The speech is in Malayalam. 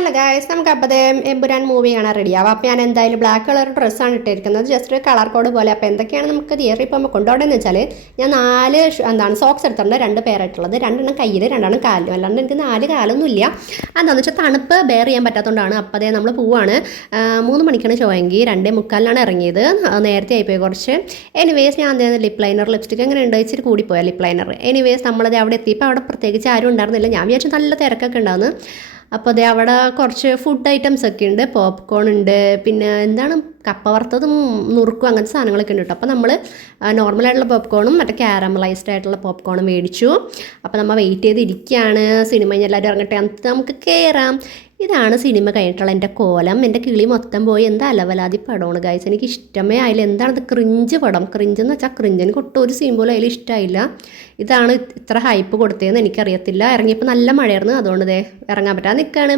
ഹലോ ഗായ്സ്, നമുക്ക് അപ്പോൾ എമ്പുരാൻ മൂവി കാണാൻ റെഡിയാവാം. അപ്പോൾ ഞാൻ എന്തായാലും ബ്ലാക്ക് കളർ ഡ്രസ്സാണ് ഇട്ടിരിക്കുന്നത്, ജസ്റ്റ് ഒരു കളർ കോഡ് പോലെ. അപ്പോൾ എന്തൊക്കെയാണ് നമുക്ക് തിയേറ്ററിൽ പോകുമ്പോൾ കൊണ്ടുപോകേണ്ടതെന്ന് വെച്ചാൽ, ഞാൻ 4 സോക്സ് എടുത്തിട്ടുണ്ട്, 2 പേരായിട്ടുള്ളത്, 2 കയ്യിൽ 2 കാലിലും. അല്ലാണ്ട് എനിക്ക് 4 കാലൊന്നും ഇല്ല. എന്താണെന്ന് വെച്ചാൽ തണുപ്പ് ബെയർ ചെയ്യാൻ പറ്റാത്തതുകൊണ്ടാണ്. അപ്പോൾ അതേ നമ്മൾ പോവാണ്. 3 മണിക്കാണ് ഷോ എങ്കിൽ 2:45 ഇറങ്ങിയത്, നേരത്തെ ആയിപ്പോയി കുറച്ച്. എനിവേസ് ഞാൻ എന്തായാലും ലിപ്പ് ലൈനർ ലിപ്സ്റ്റിക് എങ്ങനെ ഉണ്ട്, ഇച്ചിരി കൂടിപ്പോയാൽ ലിപ്പ് ലൈനർ. എനിവേസ് നമ്മളത് അവിടെ എത്തിയപ്പോൾ അവിടെ പ്രത്യേകിച്ച് ആരും ഉണ്ടായിരുന്നില്ല. ഞാൻ വിചാരിച്ചു നല്ല തിരക്കൊക്കെ ഉണ്ടാകുന്നു. അപ്പോൾ അതേ അവിടെ കുറച്ച് ഫുഡ് ഐറ്റംസ് ഒക്കെ ഉണ്ട്, പോപ്കോൺ ഉണ്ട്, പിന്നെ എന്താണ് കപ്പ വറുത്തതും നുറുക്കും അങ്ങനത്തെ സാധനങ്ങളൊക്കെ ഉണ്ട് കേട്ടോ. അപ്പോൾ നമ്മൾ നോർമലായിട്ടുള്ള പോപ്കോണും മറ്റേ കാരമലൈസ്ഡ് ആയിട്ടുള്ള പോപ്കോണും മേടിച്ചു. അപ്പോൾ നമ്മൾ വെയിറ്റ് ചെയ്തിരിക്കുകയാണ്, സിനിമ കഴിഞ്ഞ് എല്ലാവരും ഇറങ്ങട്ടെ എന്നിട്ട് നമുക്ക് കയറാം. ഇതാണ് സിനിമ കഴിഞ്ഞിട്ടുള്ള എൻ്റെ കോലം. എൻ്റെ കിളി മൊത്തം പോയി. എന്താ അലവലാതി പടമാണ് ഗൈസ്, എനിക്ക് ഇഷ്ടമേ ആയില്ല. എന്താണത് ക്രിഞ്ച് പടം, ക്രിഞ്ച് എന്ന് വെച്ചാൽ ക്രിഞ്ച്. എനിക്ക് ഒട്ടും ഒരു സീൻ പോലും അതിൽ ഇഷ്ടമായില്ല. ഇതാണ് ഇത്ര ഹൈപ്പ് കൊടുത്തതെന്ന് എനിക്കറിയത്തില്ല. ഇറങ്ങിയപ്പോൾ നല്ല മഴയായിരുന്നു, അതുകൊണ്ട് ഇറങ്ങാൻ പറ്റാതെ നിൽക്കുകയാണ്.